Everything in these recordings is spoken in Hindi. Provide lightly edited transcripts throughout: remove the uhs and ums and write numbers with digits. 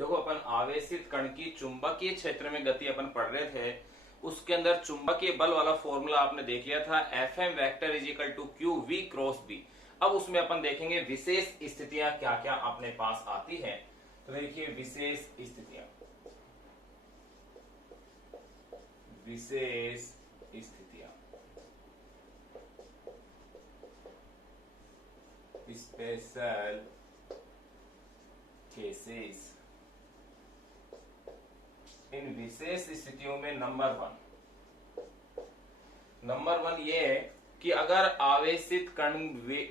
देखो अपन आवेशित कण की चुंबकीय क्षेत्र में गति अपन पढ़ रहे थे। उसके अंदर चुंबकीय बल वाला फॉर्मूला आपने देख लिया था, F M vector is equal to Q V cross B. अब उसमें अपन देखेंगे विशेष स्थितियां क्या क्या अपने पास आती हैं। तो देखिए विशेष स्थितियां, विशेष स्थितियां, स्पेशल केसेस। इन विशेष स्थितियों में नंबर वन ये है कि अगर आवेशित कण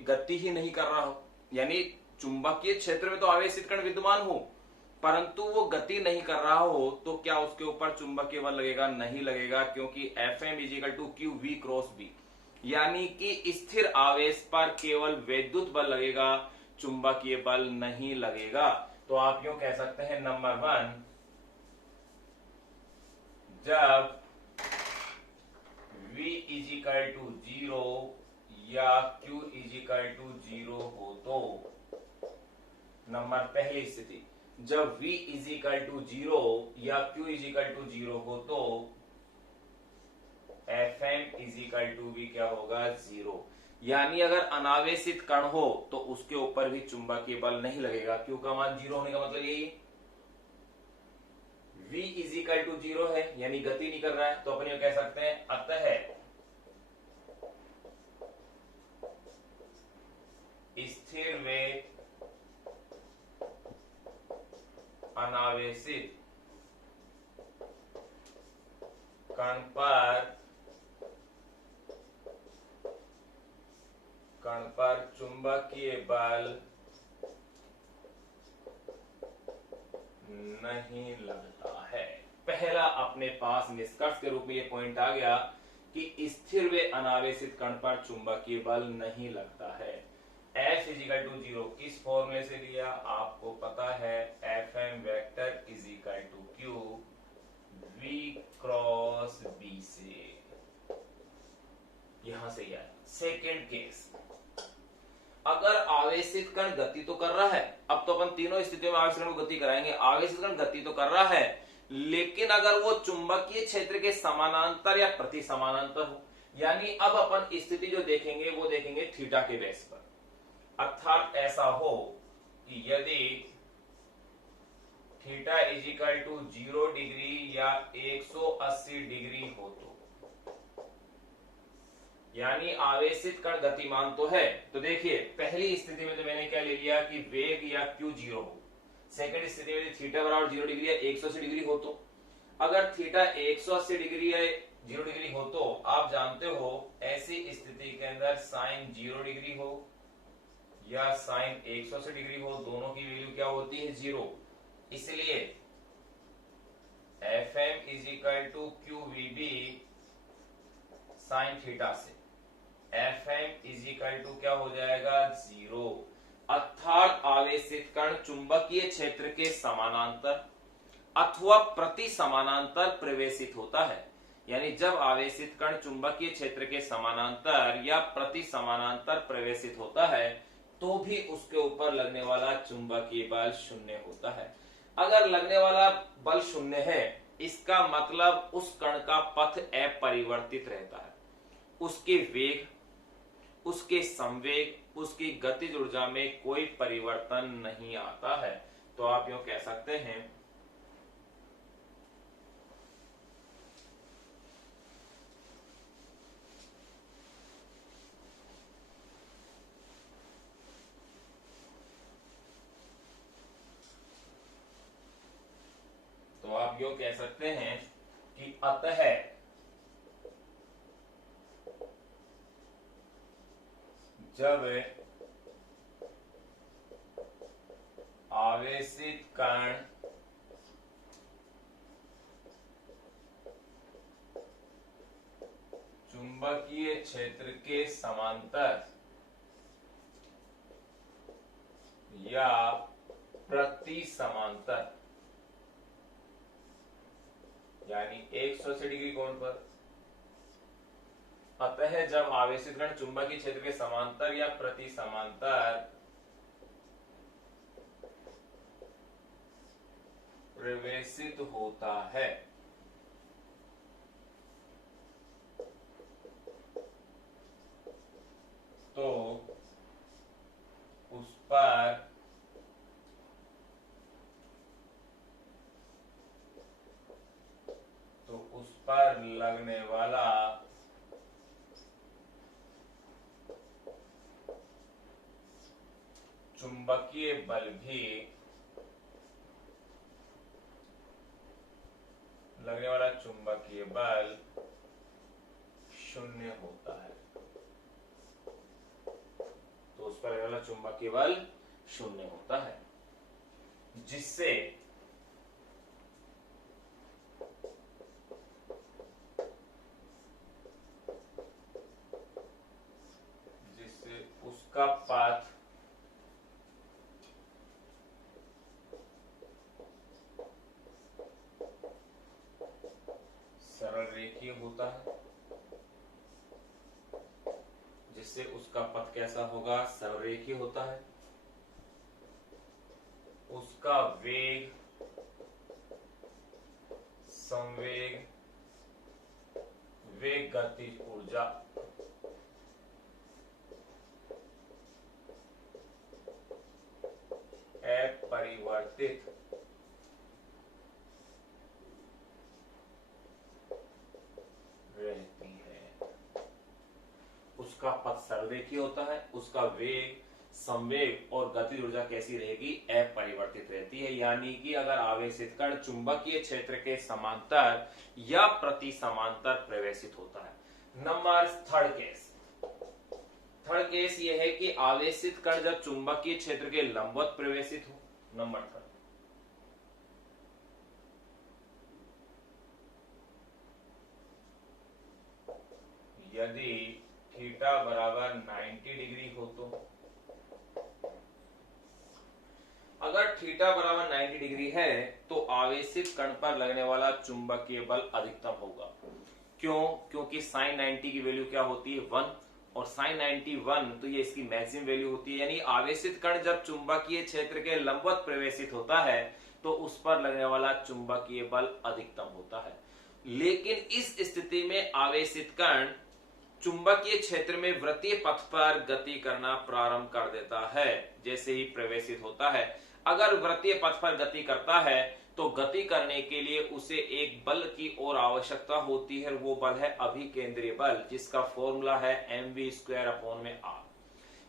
गति ही नहीं कर रहा हो, यानी चुंबकीय क्षेत्र में तो आवेशित कण विद्यमान हो परंतु वो गति नहीं कर रहा हो, तो क्या उसके ऊपर चुंबकीय बल लगेगा? नहीं लगेगा, क्योंकि F M is equal to Q V cross B, यानी कि स्थिर आवेश पर केवल विद्युत बल लगेगा, चुंबकीय बल नहीं लगेगा। तो आप यूं कह सकते हैं नंबर वन, जब v इज इक्वल टू 0 या q इज इक्वल टू 0 हो तो, नंबर पहली स्थिति, जब v इज इक्वल टू 0 या q इज इक्वल टू 0 हो तो F M is equal to V क्या होगा? 0। यानी अगर अनावेशित कण हो तो उसके ऊपर भी चुंबकीय बल नहीं लगेगा। q का मान 0 होने का मतलब यही, v इज इक्वल टू 0 है यानी गति नहीं कर रहा है, तो अपन ये कह सकते हैं अतः स्थिर वेग अनावेशित कण पर चुंबकीय बल नहीं लगता है। पहला अपने पास निष्कर्ष के रूप में ये पॉइंट आ गया कि स्थिर व अनावेशित कण पर चुंबकीय बल नहीं लगता है। F इज इक्वल टू 0 किस फॉर्मूले से लिया? आपको पता है, F M vector is equal to Q V cross B से, यहां से आया। सेकेंड केस, अगर आवेशित कण गति तो कर रहा है, अब तो अपन तीनों स्थितियों में आवेशित कण को गति कराएंगे। आवेशित कण गति तो कर रहा है लेकिन अगर वो चुंबकीय क्षेत्र के समानांतर या प्रति समानांतर हो, यानी अब अपन स्थिति जो देखेंगे वो देखेंगे थीटा के बेस पर। अर्थात ऐसा हो कि यदि theta is equal to 0 degree या 180 डिग्री हो तो, यानी आवेशित कण गतिमान तो है। तो देखिए पहली स्थिति में तो मैंने क्या ले लिया कि वेग या q 0 हो। सेकंड स्थिति में थीटा बराबर 0 डिग्री या 180 डिग्री हो तो, अगर थीटा 180 डिग्री या 0 डिग्री हो तो आप जानते हो ऐसी स्थिति के अंदर साइन 0 डिग्री हो या साइन 180 डिग्री हो, दोनों की वैल्यू क्या होती है? 0। इसलिए F M is equal to Q V B sine theta से F M is equal to क्या हो जाएगा? 0। अर्थात आवेशित कण चुंबकीय क्षेत्र के समानांतर अथवा प्रति समानांतर प्रवेशित होता है। यानी जब आवेशित कण चुंबकीय क्षेत्र के समानांतर या प्रति समानांतर प्रवेशित होता है तो भी उसके ऊपर लगने वाला चुंबकीय बल 0 होता है। अगर लगने वाला बल 0 है, इसका मतलब उस कण का पथ अपरिवर्तित रहता है, उसके वेग, उसके संवेग, उसकी गतिज ऊर्जा में कोई परिवर्तन नहीं आता है। तो आप यूं कह सकते हैं कह सकते हैं कि अतः जब आवेशित कण चुंबकीय क्षेत्र के समांतर या प्रति समांतर यानी 180 डिग्री कोण पर, अतः जब आवेशित कण चुंबकीय क्षेत्र के समांतर या प्रति समांतर प्रवेशित होता है। तो उस पर लगने वाला चुंबकीय बल भी शून्य होता है। तो उस पर लगने वाला चुंबकीय बल शून्य होता है, जिससे उसका पाथ सरल रेखीय होता है। जिससे उसका पथ कैसा होगा? सरल रेखीय होता है। उसका वेग, संवेग, वेग गतिज ऊर्जा अपरिवर्तित रहती है। उसका पथ सरलरेखीय होता है, उसका वेग, संवेग और गतिज ऊर्जा कैसी रहेगी? अपरिवर्तित रहती है। यानी कि अगर आवेशित कण चुंबकीय क्षेत्र के समांतर या प्रति समांतर प्रवेशित होता है। नंबर थर्ड केस यह है कि आवेशित कण जब चुंबकीय क्षेत्र के लंबवत प्रवेशित हो। नंबर थर्ड, यदि थीटा बराबर 90 डिग्री हो तो, अगर थीटा बराबर 90 डिग्री है तो आवेशित कण पर लगने वाला चुंबकीय बल अधिकतम होगा। क्यों? क्योंकि साइन 90 की वैल्यू क्या होती है? 1, और साइन 91 तो ये इसकी मैक्सिमम वैल्यू होती है। यानी आवेशित कण जब चुंबकीय क्षेत्र के लंबवत प्रवेशित होता है तो उस पर लगने वाला चुंबकीय बल अधिकतम होता है। लेकिन इस स्थिति में आवेशित कण चुंबकीय क्षेत्र में वृत्तीय पथ पर गति करना प्रारंभ कर देता है जैसे ही प्रवेशित होता है। अगर वृत्तीय पथ पर गति करता है तो गति करने के लिए उसे एक बल की और आवश्यकता होती है, वो बल है अभिकेंद्रीय बल, जिसका फॉर्मूला है mv²/r।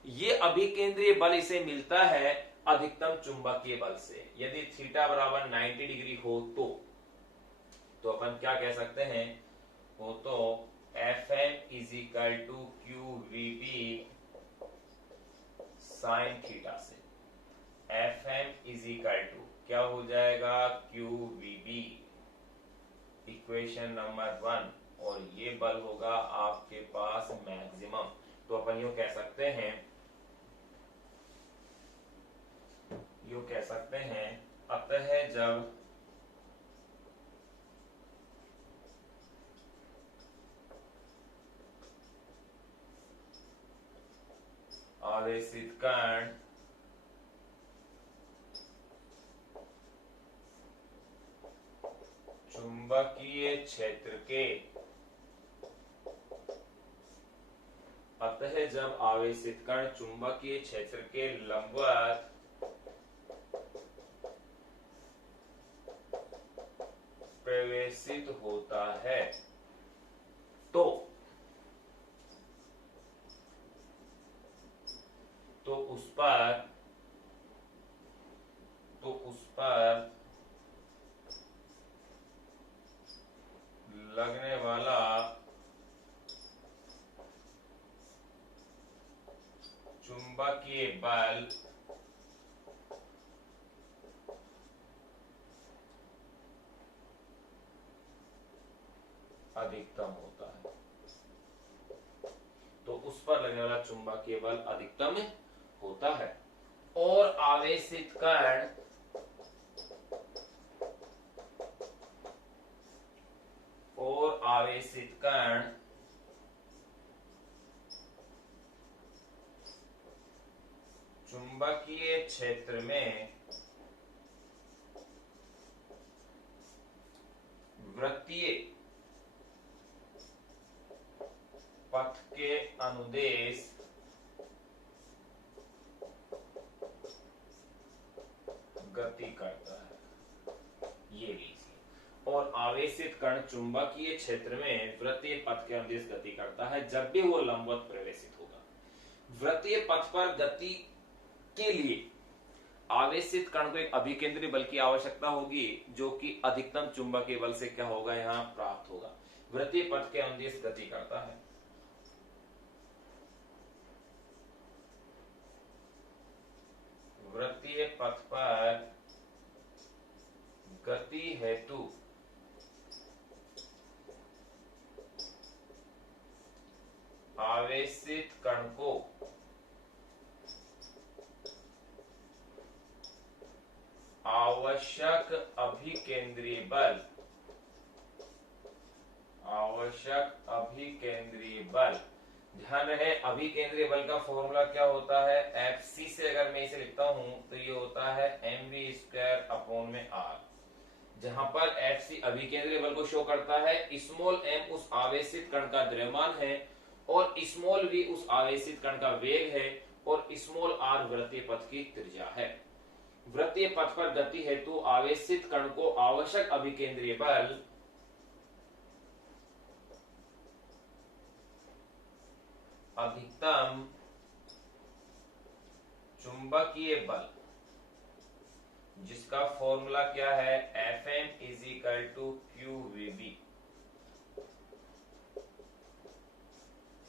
ये अभिकेंद्रीय बल इसे मिलता है अधिकतम चुंबकीय बल से। यदि थीटा बराबर 90 डिग्री हो तो अपन क्या कह सकते हैं? वो तो Fm = QVB sin थीटा से। Fm क्या हो जाएगा? QVB, इक्वेशन नंबर 1, और ये बल होगा आपके पास मैक्सिमम। तो अपन यूं कह सकते हैं अतः जब आवेशित कण चुंबकीय क्षेत्र के लंबवत प्रवेशित होता है तो उस पर लगने वाला चुंबकीय बल अधिकतम होता है। तो उस पर लगने वाला चुंबकीय बल अधिकतम होता है। और आवेशित कण चुंबकीय क्षेत्र में अनुदेश गति करता है, ये लीजिए। और आवेशित कण चुंबकीय क्षेत्र में वृत्तीय पथ के अनुदेश गति करता है जब भी वो लंबवत प्रवेशित होगा। वृत्तीय पथ पर गति के लिए आवेशित कण को एक अभिकेंद्री बल की आवश्यकता होगी जो कि अधिकतम चुंबकीय बल से क्या होगा, यहां प्राप्त होगा। वृत्तीय पथ के अनुदेश गति करता है। वृत्तीय पथ पर गति हेतु आवेशित कण को आवश्यक अभिकेंद्रीय बल, ध्यान रहे अभिकेंद्रीय बल का फॉर्मूला क्या होता है, Fc से अगर मैं इसे लिखता हूं तो ये होता है mv²/r, जहां पर Fc अभिकेंद्रीय बल को शो करता है, स्मॉल m उस आवेशित कण का द्रव्यमान है और स्मॉल v उस आवेशित कण का वेग है और स्मॉल r वृत्तीय पथ की त्रिज्या है। वृत्तीय पथ पर गति हेतु आवेशित कण को आवश्यक अभिकेंद्रीय बल अधिकतम चुंबकीय बल, जिसका फॉर्मूला क्या है, Fm = qvb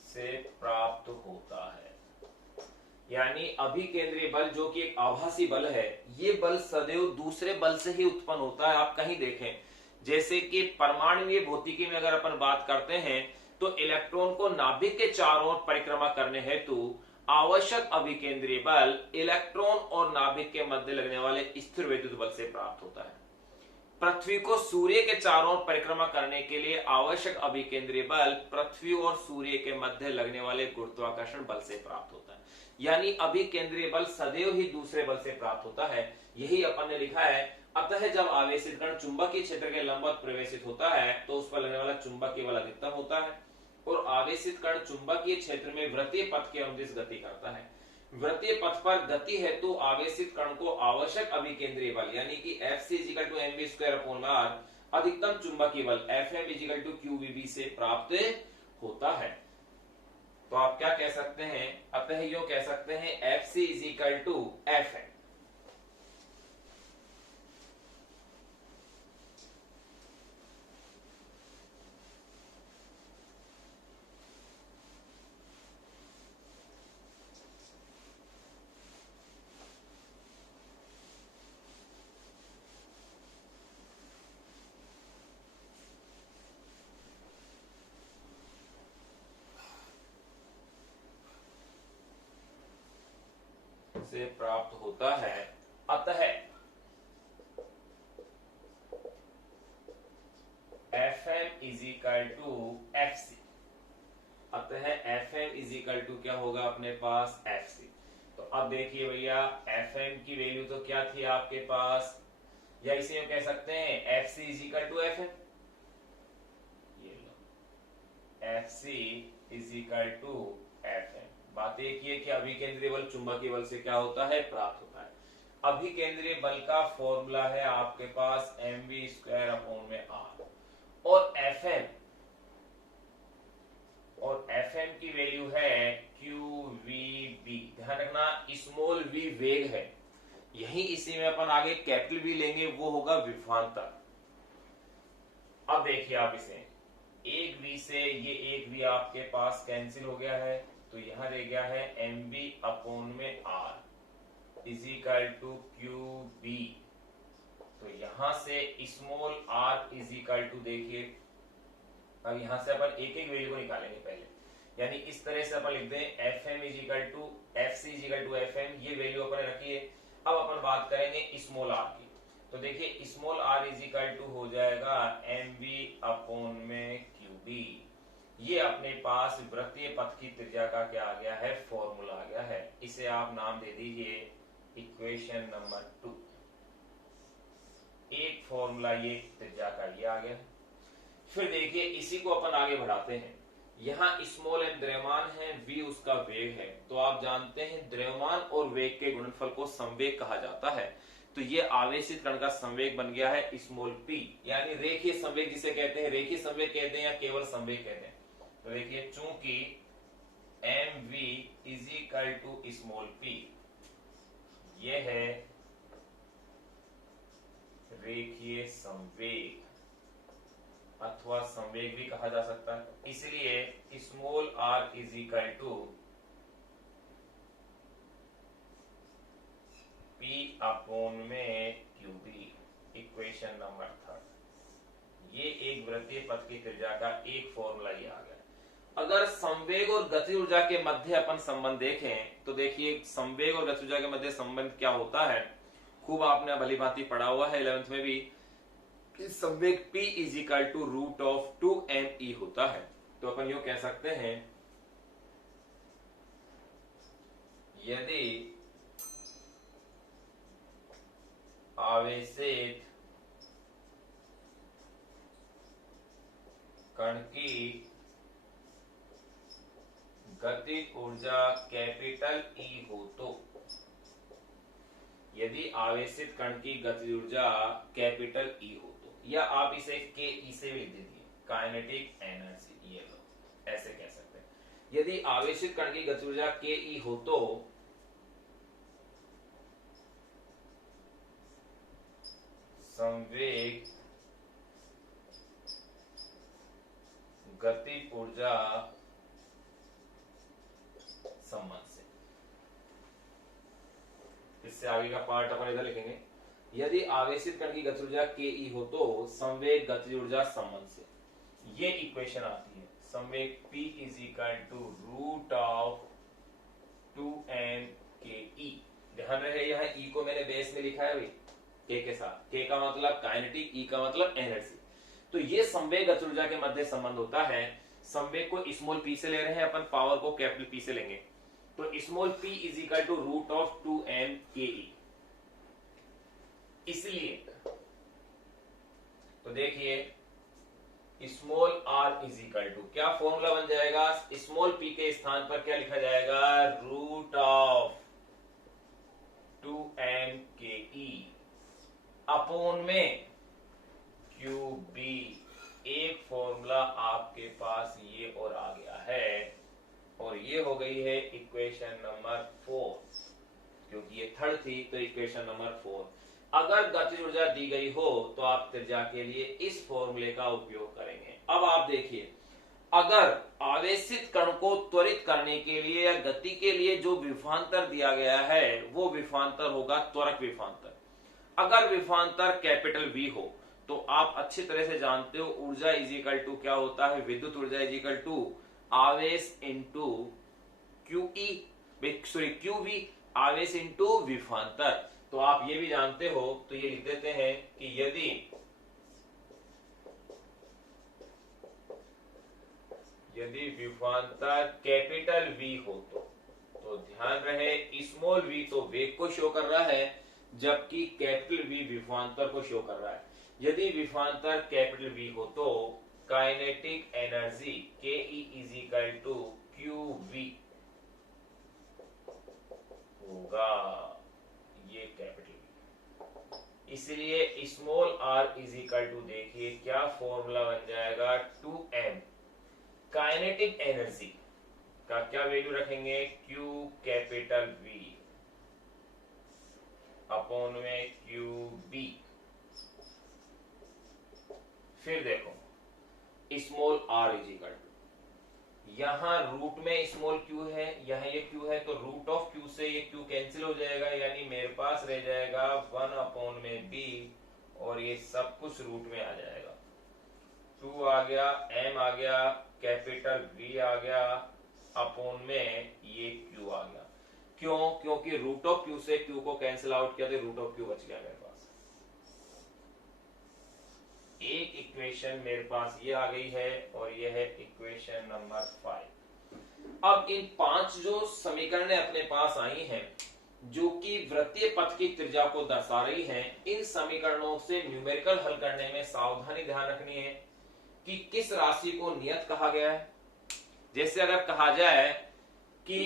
से प्राप्त होता है। यानी अभिकेंद्रीय बल जो कि एक आभासी बल है, ये बल सदैव दूसरे बल से ही उत्पन्न होता है। आप कहीं देखें, जैसे कि परमाणुीय भौतिकी में अगर अपन बात करते हैं तो इलेक्ट्रॉन को नाभिक के चारों ओर परिक्रमा करने हेतु आवश्यक अभिकेंद्रीय बल इलेक्ट्रॉन और नाभिक के मध्य लगने वाले स्थिर विद्युत बल से प्राप्त होता है। पृथ्वी को सूर्य के चारों ओर परिक्रमा करने के लिए आवश्यक अभिकेंद्रीय बल पृथ्वी और सूर्य के मध्य लगने वाले गुरुत्वाकर्षण बल से प्राप्त होता है। यानी अभिकेंद्रीय बल सदैव ही दूसरे बल से प्राप्त होता है, यही अपन ने लिखा है। अतः जब आवेशित कण चुंबकीय क्षेत्र के लंबवत प्रवेशित होता है तो उस पर लगने वाला चुंबकीय बल अधिकतम होता है और आवेशित कण चुंबकीय क्षेत्र में वृत्तीय पथ के अनुदिश गति करता है। वृत्तीय पथ पर गति हेतु आवेशित कण को आवश्यक अभिकेंद्रीय बल यानी कि Fc = mv²/r अधिकतम चुंबकीय बल Fm = qvb से प्राप्त होता है। तो आप क्या कह सकते हैं, अतः यो कह सकते हैं Fc = Fm। से प्राप्त होता है। अतः Fm = Fc, अतः Fm क्या होगा अपने पास Fc। तो अब देखिए भैया Fm की वैल्यू तो क्या थी आपके पास, या इसे हम कह सकते हैं Fc = Fm। ये लो Fc = Fm। बात एक ही है कि अभिकेंद्रीय बल चुंबकीय बल से क्या होता है, प्राप्त होता है। अभिकेंद्रीय बल का फॉर्मूला है आपके पास mv²/r और Fm की वैल्यू है qvb। ध्यान रखना स्मॉल v वेग है, यही इसी में अपन आगे कैपिटल V लेंगे, वो होगा विभवांतर। अब देखिए आप इसे एक v से ये एक v आपके पास कैंसिल हो गया है, तो यहां रह गया है mv/r = qb। तो यहां से स्मॉल r देखिए, अब यहां से अपन एक एक वैल्यू को निकालेंगे पहले, यानी इस तरह से अपन लिख दें Fm = Fc = Fm, ये वैल्यू अपन रखी है। अब अपन बात करेंगे स्मॉल r की, तो देखिए स्मॉल r हो जाएगा mv/qb। ये अपने पास वृत्तीय पथ की त्रिज्या का क्या आ गया है, फॉर्मूला आ गया है। इसे आप नाम दे दीजिए इक्वेशन नंबर 2। एक फॉर्मूला ये त्रिज्या का ये आ गया। फिर देखिए इसी को अपन आगे बढ़ाते हैं, यहाँ स्मॉल एम द्रव्यमान है, v उसका वेग है। तो आप जानते हैं द्रव्यमान और वेग के गुणनफल को संवेग कहा जाता है। तो ये आवेशित कण का संवेग बन गया है स्मॉल p, यानी रेखीय संवेग जिसे कहते हैं, रेखीय संवेग कहते हैं या केवल संवेग कहते हैं। तो देखिए चूंकि mv is equal to small p, ये है रेखीय संवेग अथवा संवेग भी कहा जा सकता है। इसलिए small r is equal to p upon में qb, इक्वेशन नंबर 3। ये एक वृत्तीय पथ की त्रिज्या का एक फॉर्मूला ही आ गया। अगर संवेग और गति ऊर्जा के मध्य अपन संबंध देखें तो देखिए संवेग और गति ऊर्जा के मध्य संबंध क्या होता है, खूब आपने भली भांति पढ़ा हुआ है 11th में भी कि संवेग P is equal to root of 2me होता है। तो अपन यूं कह सकते हैं यदि आवेशित कण की गति ऊर्जा कैपिटल E हो तो, यदि आवेशित कण की गति ऊर्जा कैपिटल E हो तो, या आप इसे ke से भी लिख दीजिए, काइनेटिक एनर्जी, ये लो ऐसे कह सकते हैं। यदि आवेशित कण की गति ऊर्जा ke हो तो संवेग गति ऊर्जा संबंध से, इससे आगे का पार्ट अपन इधर लिखेंगे। यदि आवेशित कण की गति ऊर्जा ke हो तो संवेग गति ऊर्जा संबंध से, ये इक्वेशन आती है संवेग P is equal to root of 2m ke। ध्यान रहे यहाँ E को मैंने बेस में लिखा है भाई K के साथ, K का मतलब काइनेटिक, E का मतलब एनर्जी। तो ये संवेग गति ऊर्जा के मध्य संबंध होता है। संवेग को स्मॉल p से ले रहे हैं अपन, पावर को कैपिटल P से लेंगे। तो small p is equal to root of 2m ke। इसलिए तो देखिए small r is equal to क्या फॉर्मूला बन जाएगा, स्मॉल p के स्थान पर क्या लिखा जाएगा, root of 2m ke upon में qb। एक फॉर्मूला आपके पास ये और आ गया है, और ये हो गई है इक्वेशन नंबर 4, क्योंकि ये थर्ड थी तो इक्वेशन नंबर 4। अगर गति ऊर्जा दी गई हो तो आप त्रिज्या के लिए इस फॉर्मूले का उपयोग करेंगे। अब आप देखिए, अगर आवेशित कण को त्वरित करने के लिए या गति के लिए जो विभवांतर दिया गया है वो विभवांतर होगा त्वरक विभवांतर। अगर विभवांतर कैपिटल V हो तो आप अच्छी तरह से जानते हो ऊर्जा इज इक्वल टू क्या होता है, विद्युत ऊर्जा इज इक्वल टू आवेश इंटू QV, आवेश इंटू विभवांतर। तो आप ये भी जानते हो, तो ये लिख देते हैं कि यदि विभवांतर कैपिटल V हो तो ध्यान रहे स्मॉल v तो वेग को शो कर रहा है, जबकि कैपिटल V विभवांतर को शो कर रहा है। यदि विभवांतर कैपिटल V हो तो kinetic energy ke is equal to qv होगा, ये कैपिटल V। इसलिए small r is equal to देखिए क्या फॉर्मूला बन जाएगा, 2m काइनेटिक एनर्जी का क्या वैल्यू रखेंगे, q कैपिटल V अपॉन में qb। फिर देखो small r is equal to, यहां रूट में स्मॉल q है, यहां ये q है, तो रूट ऑफ q से ये q कैंसिल हो जाएगा, यानी मेरे पास रह जाएगा 1 अपॉन में b, और ये सब कुछ रूट में आ जाएगा। 2 आ गया, m आ गया, कैपिटल V आ गया, अपॉन में ये q आ गया। क्यों? क्योंकि रूट ऑफ q से q को कैंसिल आउट किया तो रूट ऑफ q बच गया मेरे पास। एक इक्वेशन मेरे पास ये आ गई है, और ये है इक्वेशन नंबर 5। अब इन 5 जो समीकरणें अपने पास आई हैं जो कि वृत्तीय पथ की त्रिज्या को दर्शा रही हैं, इन समीकरणों से न्यूमेरिकल हल करने में सावधानी ध्यान रखनी है कि किस राशि को नियत कहा गया है जैसे अगर कहा जाए कि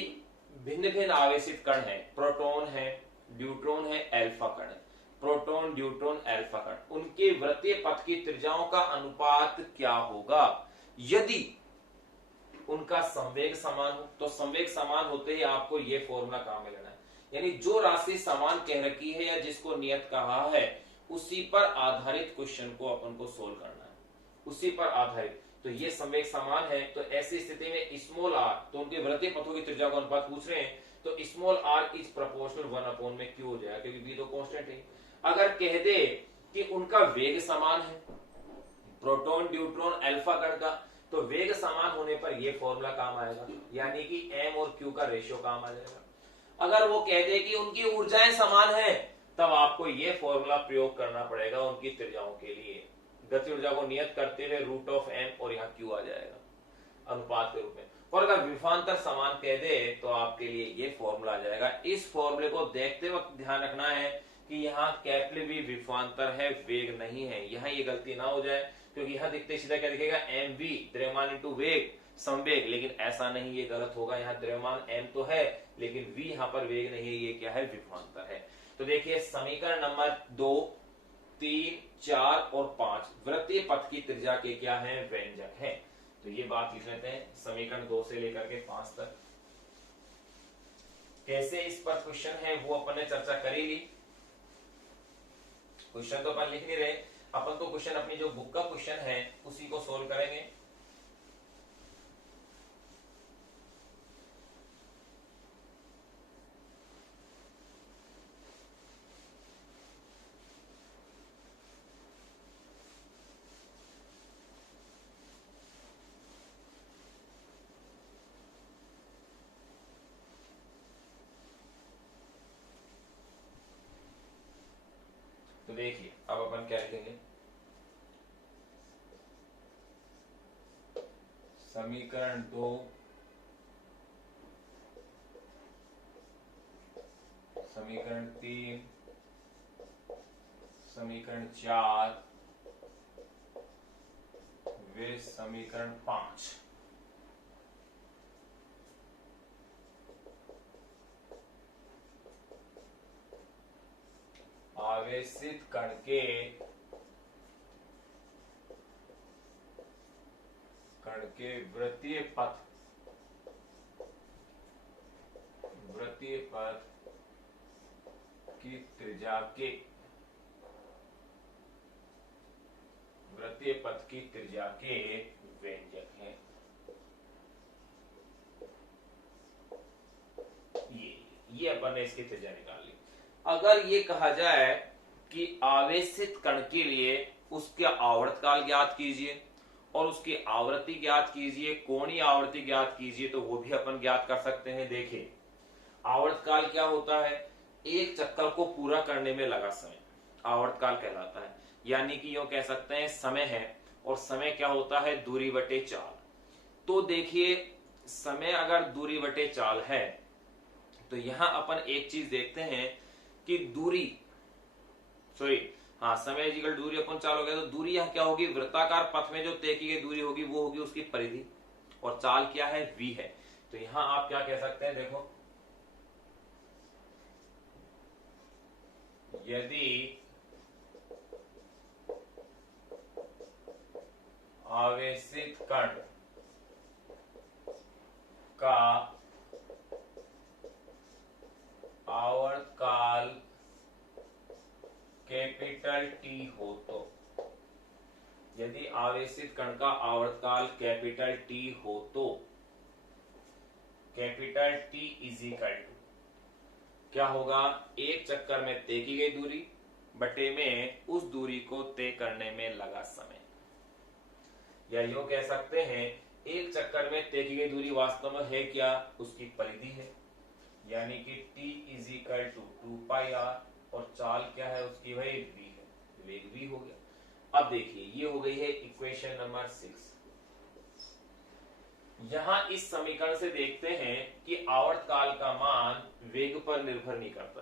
भिन्न भिन्न आवेशित कण है, प्रोटॉन है, न्यूट्रॉन है, अल्फा कण है, प्रोटॉन, न्यूट्रॉन, अल्फा कण, उनके वृत्तीय पथ की त्रिज्याओं का अनुपात क्या होगा यदि उनका संवेग समान हो। तो संवेग समान होते ही आपको यह फॉर्मूला काम में लेना है, यानी जो राशि समान कह रखी है या जिसको नियत कहा है उसी पर आधारित क्वेश्चन को अपन को सोल्व करना है, उसी पर आधारित। तो ये संवेग समान है, तो ऐसी स्थिति में स्मॉल आर, तो उनके वृत्तीय पथों की त्रिज्या का अनुपात पूछ रहे हैं, तो स्मॉल आर इज प्रोपोर्शनल 1 में क्यों हो जाएगा, क्योंकि बी तो कांस्टेंट है। अगर कह दे कि उनका वेग समान है, प्रोटॉन, न्यूट्रॉन, अल्फा कण का, तो वेग समान होने पर यह फॉर्मूला काम आएगा, यानी कि m और q का रेशियो काम आ जाएगा। अगर वो कह दे कि उनकी ऊर्जाएं समान है, तब आपको यह फॉर्मूला प्रयोग करना पड़ेगा उनकी त्रिज्याओं के लिए। गति ऊर्जा को नियत करते हुए √m और यहाँ q आ जाएगा अनुपात के रूप में। और अगर विभवांतर समान कह दे तो आपके लिए ये फॉर्मूला आ जाएगा। इस फॉर्मूले को देखते वक्त ध्यान रखना है कि यहाँ कैपिलरी विभवांतर है, वेग नहीं है। यहाँ ये गलती ना हो जाए, क्योंकि यहाँ दिखते सीधा क्या दिखेगा, mv द्रव्यमान इंटू वेग संवेग, लेकिन ऐसा नहीं, ये गलत होगा। यहाँ द्रव्यमान m तो है लेकिन v यहाँ पर वेग नहीं है, ये क्या है, विभवांतर है। तो देखिए समीकरण नंबर 2, 3, 4 और 5 वृत्तीय पथ की त्रिज्या के क्या है, व्यंजक है। तो ये बात लिख लेते हैं समीकरण 2 से लेकर के 5 तक। कैसे इस पर क्वेश्चन है वो अपन ने चर्चा करी ली। क्वेश्चन तो अपन लिख नहीं रहे, अपन तो क्वेश्चन अपनी जो बुक का क्वेश्चन है उसी को सोल्व करेंगे। तो देखिए अब अपन क्या लिखेंगे, समीकरण 2, समीकरण 3, समीकरण 4 वे समीकरण 5। आवेशित कण के वृत्तीय पथ की त्रिज्या के वृत्तीय पथ की त्रिज्या के व्यंजक हैं। ये अपन ने इसकी त्रिज्या निकाल ली। अगर ये कहा जाए कि आवेशित कण के लिए उसका आवर्तकाल ज्ञात कीजिए और उसकी आवृत्ति ज्ञात कीजिए, कोणीय आवृत्ति ज्ञात कीजिए, तो वो भी अपन ज्ञात कर सकते हैं। देखिए आवर्तकाल क्या होता है, एक चक्कर को पूरा करने में लगा समय आवर्तकाल कहलाता है। यानी कि यूं कह सकते हैं समय है, और समय क्या होता है, दूरी बटे चाल। तो देखिए समय अगर दूरी बटे चाल है, तो यहां अपन एक चीज देखते हैं कि दूरी समय इक्वल दूरी अपन चाल हो गया, तो दूरी यहां क्या होगी, वृत्ताकार पथ में जो तय की गई दूरी होगी वो होगी उसकी परिधि, और चाल क्या है, v है। तो यहां आप क्या कह सकते हैं, देखो यदि आवेशित कण का आवर्तकाल कैपिटल T हो, तो यदि आवेशित कण का आवर्तकाल कैपिटल T हो, तो capital T is equal to क्या होगा, एक चक्कर में तय की गई दूरी बटे में उस दूरी को तय करने में लगा समय। या यूं कह सकते हैं एक चक्कर में तय की गई दूरी वास्तव में है क्या, उसकी परिधि है, यानी कि T is equal to 2πr, और चाल क्या है उसकी, भाई v है, वेग v हो गया। अब देखिए ये हो गई है इक्वेशन नंबर 6। यहां इस समीकरण से देखते हैं कि आवर्तकाल का मान वेग पर निर्भर नहीं करता।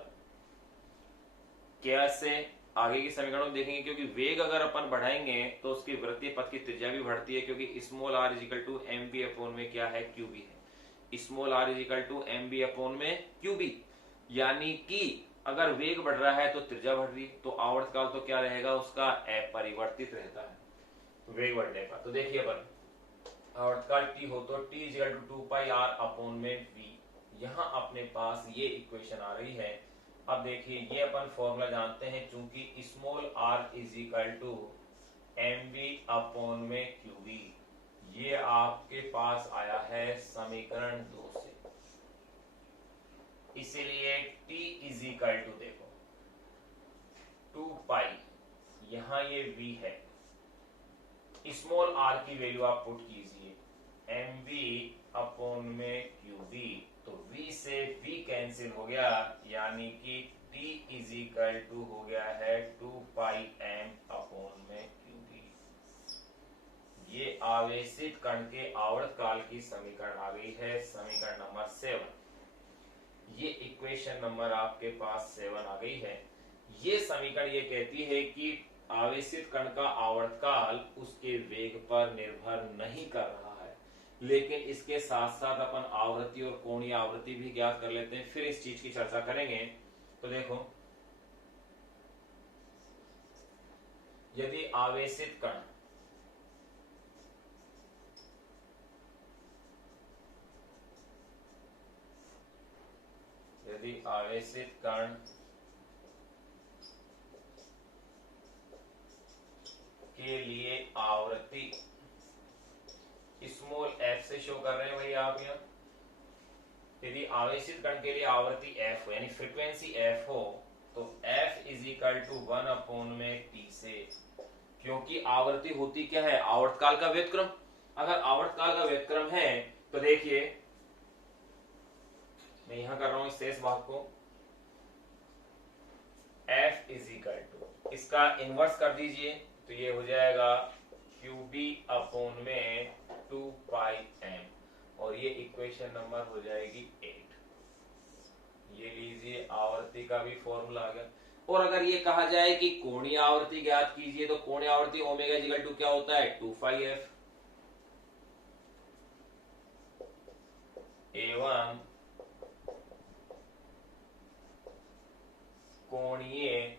कैसे, आगे की समीकरणों में देखेंगे, क्योंकि वेग अगर अपन बढ़ाएंगे तो उसकी वृत्तीय पथ की त्रिज्या भी बढ़ती है, क्योंकि small r is equal to M B upon में क्या है, क्यू बी है। Small r is equal to M B upon में क्यू बी, यानी कि अगर वेग बढ़ रहा है तो त्रिज्या बढ़ रही है, तो आवर्तकाल तो क्या रहेगा उसका, अपरिवर्तित रहता है वेग बढ़ने पर। तो देखिए अपन आवर्तकाल t हो तो t is equal to 2 pi r upon में v, यहां अपने पास ये इक्वेशन आ रही है। अब देखिए ये अपन फॉर्मूला जानते हैं, चूंकि small r is equal to M B upon में क्यू बी, ये आपके पास आया है समीकरण 2 से। इसीलिए t इज इक्वल टू देखो 2 पाई, यहां ये v है, स्मॉल r की वैल्यू आप पुट कीजिए, एम बी अपॉन में क्यू बी, तो v से v कैंसिल हो गया, यानी कि t इज इक्वल टू हो गया है 2 पाई m अपॉन में क्यू बी। ये आवेशित कण के आवर्तकाल की समीकरण आ गई है, समीकरण नंबर 7। ये इक्वेशन नंबर आपके पास 7 आ गई है। ये समीकरण ये कहती है कि आवेशित कण का आवर्तकाल उसके वेग पर निर्भर नहीं कर रहा है, लेकिन इसके साथ साथ अपन आवृत्ति और कोणीय आवृत्ति भी ज्ञात कर लेते हैं, फिर इस चीज की चर्चा करेंगे। तो देखो यदि आवेशित कण के लिए आवृत्ति स्मॉल f से शो कर रहे हैं भाई आप यहाँ, यदि आवेशित कण के लिए आवृत्ति f हो यानी फ्रीक्वेंसी f हो, तो f is equal to 1 upon में t से, क्योंकि आवृत्ति होती क्या है, आवर्तकाल का व्युत्क्रम। अगर आवर्तकाल का व्युत्क्रम है तो देखिए मैं यहां कर रहा हूं इस शेष भाग को, f इज इक्वल टू इसका इनवर्स कर दीजिए, तो ये हो जाएगा QB अपॉन में 2 पाई m, और ये इक्वेशन नंबर हो जाएगी 8। ये लीजिए आवर्ती का भी फॉर्मूला आ गया। और अगर ये कहा जाए कि कोणीय आवर्ती ज्ञात कीजिए, तो कोणीय आवर्ती ओमेगा इक्वल टू क्या होता है, 2 पाई f, एवं कोणीय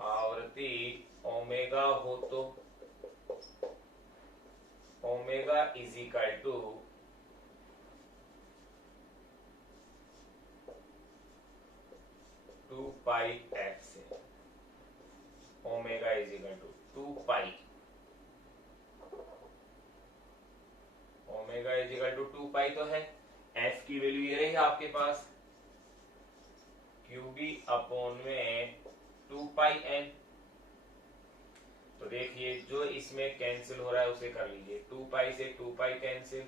आवृत्ति ओमेगा हो तो omega is equal to 2 pi f से, omega is equal to 2 pi, omega is equal to 2 pi तो है, f की वैल्यू ये रही आपके पास QB अपॉन में 2 पाई n। तो देखिए जो इसमें कैंसिल हो रहा है उसे कर लीजिए, 2 पाई से 2 पाई कैंसिल,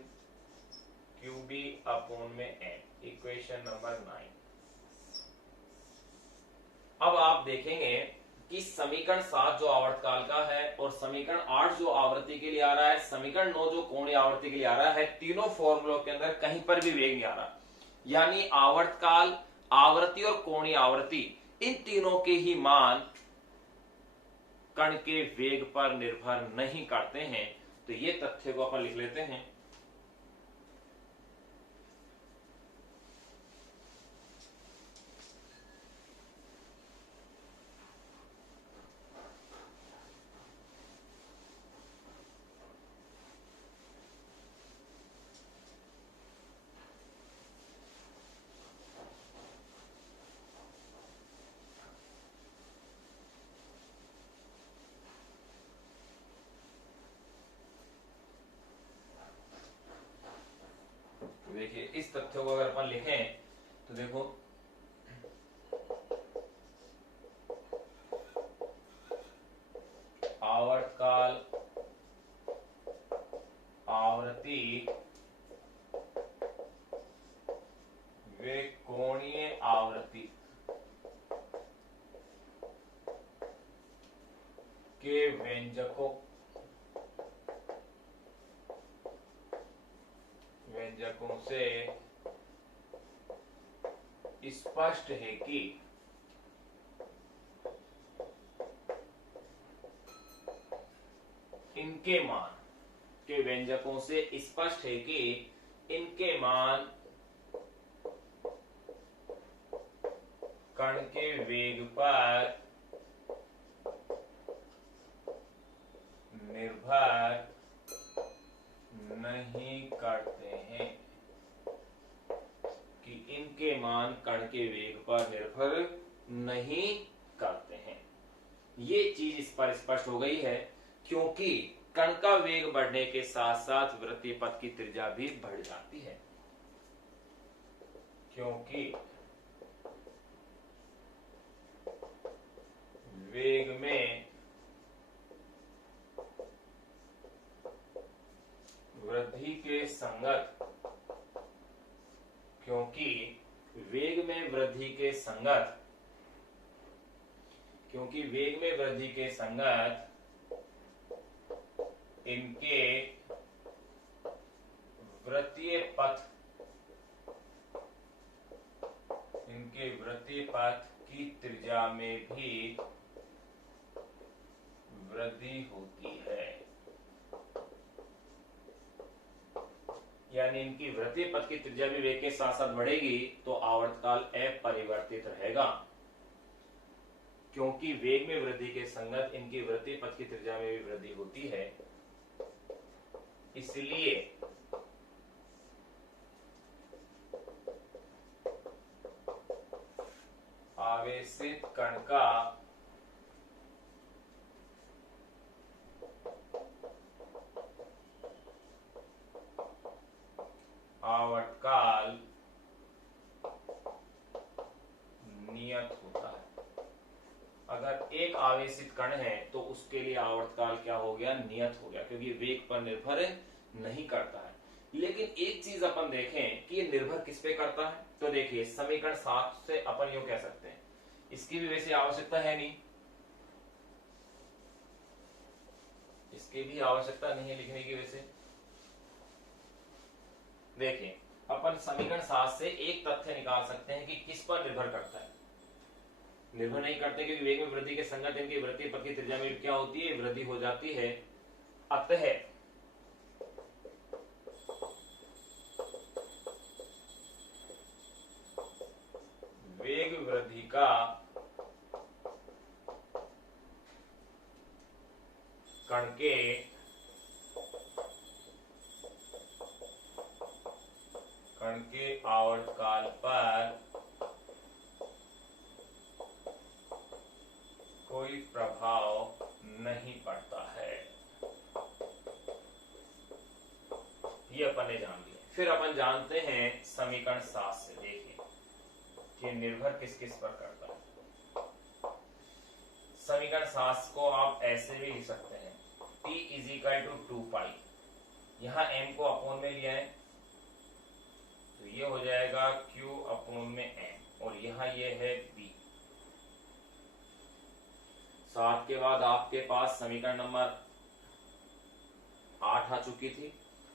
QB अपॉन में n, इक्वेशन नंबर 9। अब आप देखेंगे कि समीकरण 7 जो आवर्तकाल का है और समीकरण 8 जो आवृत्ति के लिए आ रहा है, समीकरण 9 जो कोणीय आवृत्ति के लिए आ रहा है, तीनों फॉर्मूलों के अंदर कहीं पर भी वेग नहीं आ रहा, यानी आवर्तकाल, आवृत्ति और कोणीय आवृत्ति, इन तीनों के ही मान कण के वेग पर निर्भर नहीं करते हैं। तो ये तथ्य को अपन लिख लेते हैं। देखिए इस तथ्य को अगर अपन लिखें तो देखो आवर्तकाल, आवृत्ति वे कोणीय आवृत्ति के व्यंजकों से स्पष्ट है कि इनके मान के व्यंजकों से स्पष्ट है कि इनके मान कण के वेग पर निर्भर नहीं करते हैं, कि इनके मान कण के वेग पर निर्भर नहीं करते हैं। ये चीज इस पर स्पष्ट हो गई है, क्योंकि कण का वेग बढ़ने के साथ साथ वृत्तीय पथ की त्रिज्या भी बढ़ जाती है, क्योंकि वेग में वृद्धि के संगत, क्योंकि वेग में वृद्धि के संगत, क्योंकि वेग में वृद्धि के संगत इनके वृत्तीय पथ, इनके वृत्तीय पथ की त्रिज्या में भी वृद्धि होती है, यानी इनकी वृत्तीय पथ की त्रिज्या भी वेग के साथ साथ बढ़ेगी तो आवर्तकाल अपरिवर्तित रहेगा, क्योंकि वेग में वृद्धि के संगत इनकी वृत्तीय पथ की त्रिज्या में भी वृद्धि होती है। इसलिए आवेशित कण का आवर्तकाल नियत होता है। अगर एक आवेशित कण है तो उसके लिए आवर्तकाल क्या हो गया, नियत हो गया, क्योंकि वेग पर निर्भर नहीं करता है। लेकिन एक चीज अपन देखें कि ये निर्भर किस पे करता है, तो देखिए समीकरण 7 से अपन यूं कह सकते हैं, इसकी भी वैसे आवश्यकता है नहीं, इसकी भी आवश्यकता नहीं है लिखने की। वैसे देखिए अपन समीकरण 7 से एक तथ्य निकाल सकते हैं कि किस पर निर्भर करता है। निर्भर नहीं करते, क्योंकि वेग में वृद्धि के संगत इनकी वृत्तीय पथ की त्रिज्या में क्या होती है, वृद्धि हो जाती है। अतः वेग वृद्धि का कण के आवर्तकाल पर कोई प्रभाव नहीं पड़ता है, ये अपन ने जान लिया। फिर अपन जानते हैं समीकरण 7 से, देखिए कि निर्भर किस किस पर करता है। समीकरण 7 को आप ऐसे भी लिख सकते हैं, T = 2π, यहां m को अपोन में लिया है तो ये हो जाएगा Q/m, और यहाँ ये है B। 7 के बाद आपके पास समीकरण नंबर 8 आ चुकी थी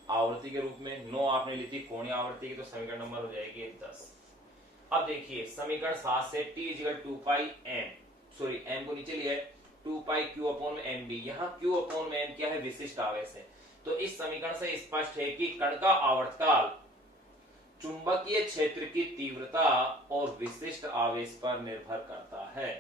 आवृत्ति के रूप में, 9 आपने ली थी कोणीय आवृत्ति की, तो समीकरण नंबर हो जाएगी 10। अब देखिए समीकरण 7 से T = 2πm, सॉरी m को नीचे लिया है, 2πQ/mb, यहाँ Q/m क्या है, विशिष्ट आवेश है। तो इस समीकरण से स्पष्ट है कि कण का आवर्तकाल चुंबकीय क्षेत्र की तीव्रता और विशिष्ट आवेश पर निर्भर करता है।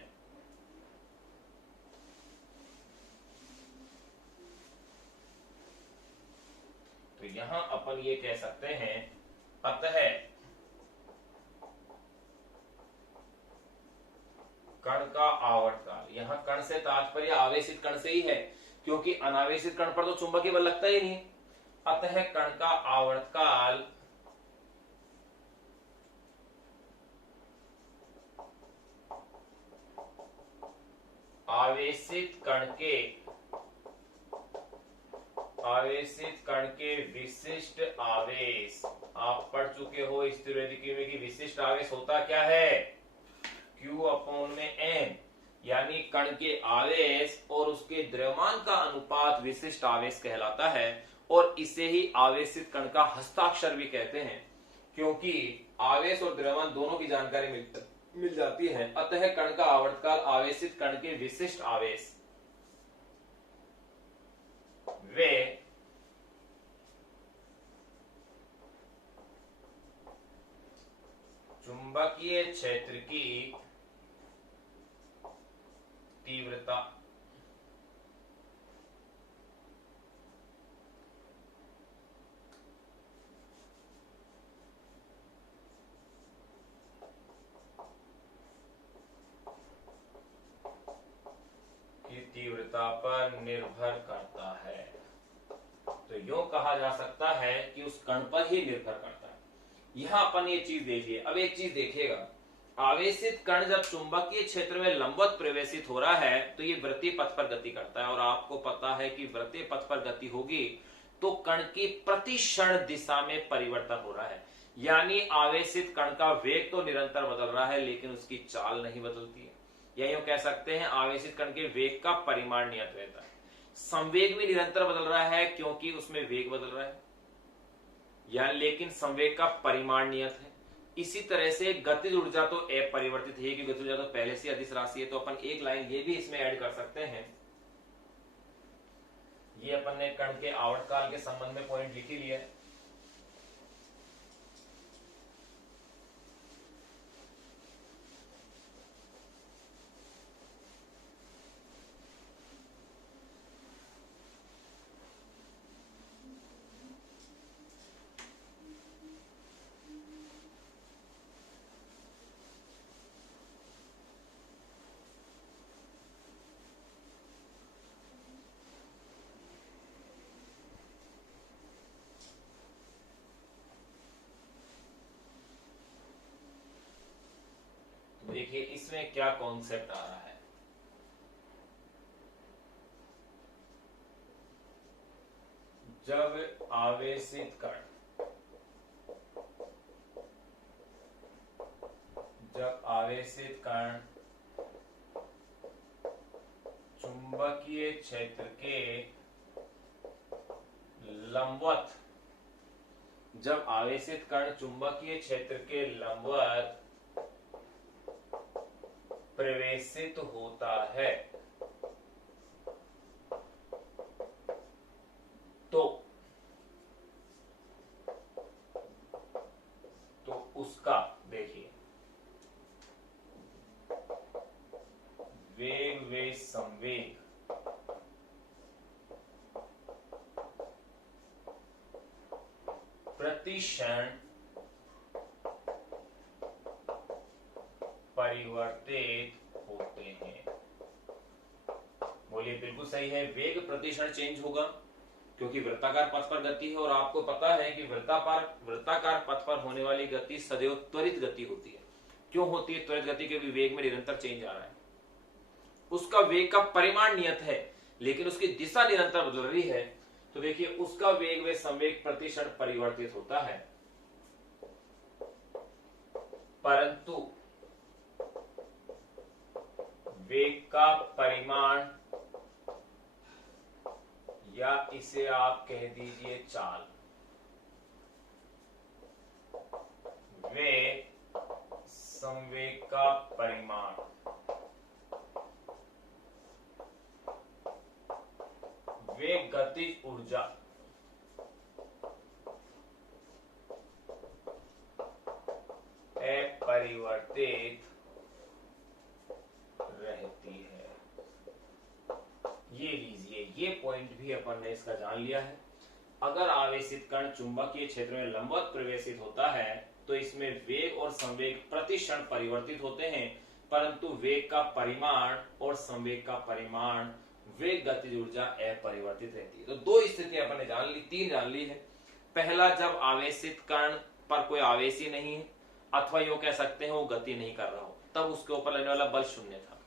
तो यहां अपन ये कह सकते हैं, अतः कण का आवर्तकाल, यहां कण से तात्पर्य आवेशित कण से ही है, क्योंकि अनावेशित कण पर तो चुंबकीय बल लगता ही नहीं। अतः कण का आवर्तकाल आवेशित कण के विशिष्ट आवेश, आप पढ़ चुके हो स्थिरोष्म में कि विशिष्ट आवेश होता क्या है, Q/m, यानी कण के आवेश और उसके द्रव्यमान का अनुपात विशिष्ट आवेश कहलाता है, और इसे ही आवेशित कण का हस्ताक्षर भी कहते हैं, क्योंकि आवेश और द्रव्यमान दोनों की जानकारी मिल जाती है। अतः कण का आवर्तकाल आवेशित कण के विशिष्ट आवेश वे चुंबकीय क्षेत्र की तीव्रता पर निर्भर करता है। तो यूं कहा जा सकता है कि उस कण पर ही निर्भर करता है। यहां अपन ये चीज देखिए। अब एक चीज देखिएगा, आवेशित कण जब चुंबकीय क्षेत्र में लंबवत प्रवेशित हो रहा है तो ये वृत्तीय पथ पर गति करता है, और आपको पता है कि वृत्तीय पथ पर गति होगी तो कण की प्रति क्षण दिशा में परिवर्तन हो रहा है। यानी आवेशित कण का वेग तो निरंतर बदल रहा है लेकिन उसकी चाल नहीं बदलती है। या यूं कह सकते हैं आवेशित कण के वेग का परिमाण नियत रहता है। संवेग भी निरंतर बदल रहा है क्योंकि उसमें वेग बदल रहा है, या लेकिन संवेग का परिमाण नियत है। इसी तरह से गतिज ऊर्जा तो अपरिवर्तित है, कि गतिज ऊर्जा तो पहले से अदिश राशि है। तो अपन एक लाइन ये भी इसमें ऐड कर सकते हैं। ये अपन ने कण के आवर्तकाल के संबंध में पॉइंट लिख ही लिया है। देखिए इसमें क्या कॉन्सेप्ट आ रहा है। जब आवेशित कण चुंबकीय क्षेत्र के लंबवत प्रवेशित होता है तो उसका देखिए वेग व संवेग प्रति क्षण परिवर्तित होते हैं। बोलिए बिल्कुल सही है, वेग प्रति क्षण चेंज होगा क्योंकि वृत्ताकार पथ पर गति है, और आपको पता है कि वृत्ताकार पथ पर होने वाली गति सदैव त्वरित गति होती है। क्यों होती है त्वरित गति? क्योंकि वेग में निरंतर चेंज आ रहा है। उसका वेग का परिमाण नियत है लेकिन उसकी दिशा निरंतर बदल रही है। तो देखिए उसका वेग व संवेग प्रति क्षण परिवर्तित होता है, परंतु वेग का परिमाण, या इसे आप कह दीजिए चाल, वे संवेग का परिमाण वे गतिज ऊर्जा अपरिवर्तित रहती है। ये लीजिए, ये पॉइंट भी अपन ने इसका जान लिया है। अगर आवेशित कण चुंबकीय क्षेत्र में लंबवत प्रवेशित होता है तो इसमें वेग और संवेग प्रति क्षण परिवर्तित होते हैं, परंतु वेग का परिमाण और संवेग का परिमाण वेग गतिज ऊर्जा अपरिवर्तित रहती है। तो दो स्थिति अपन ने जान ली, तीन जान ली है। पहला, जब आवेशित कण पर कोई आवेश ही नहीं है अथवा यूं कह सकते हैं वो गति नहीं कर रहा हो, तब उसके ऊपर लगने वाला बल शून्य था।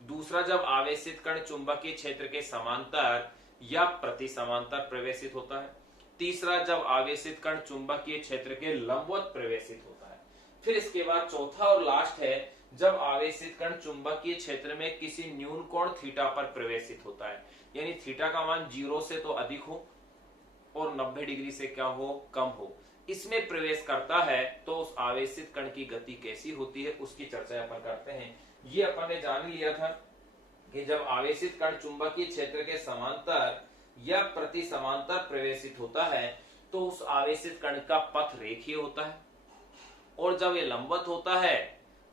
दूसरा, जब आवेशित कण चुंबकीय क्षेत्र के समांतर या प्रति समांतर प्रवेशित होता है। तीसरा, जब आवेशित कण चुंबकीय क्षेत्र के लंबवत प्रवेशित होता है। फिर इसके बाद चौथा और लास्ट है, जब आवेशित कण चुंबकीय क्षेत्र में किसी न्यून कोण थीटा पर प्रवेशित होता है, यानी थीटा का मान 0 से तो अधिक हो और 90 डिग्री से क्या हो, कम हो, इसमें प्रवेश करता है तो उस आवेशित कण की गति कैसी होती है उसकी चर्चा अपन करते हैं। ये अपन ने जान लिया था कि जब आवेशित कण चुंबकीय क्षेत्र के समांतर या प्रति समांतर प्रवेशित होता है तो उस आवेशित कण का पथ रेखीय होता है, और जब ये लंबवत होता है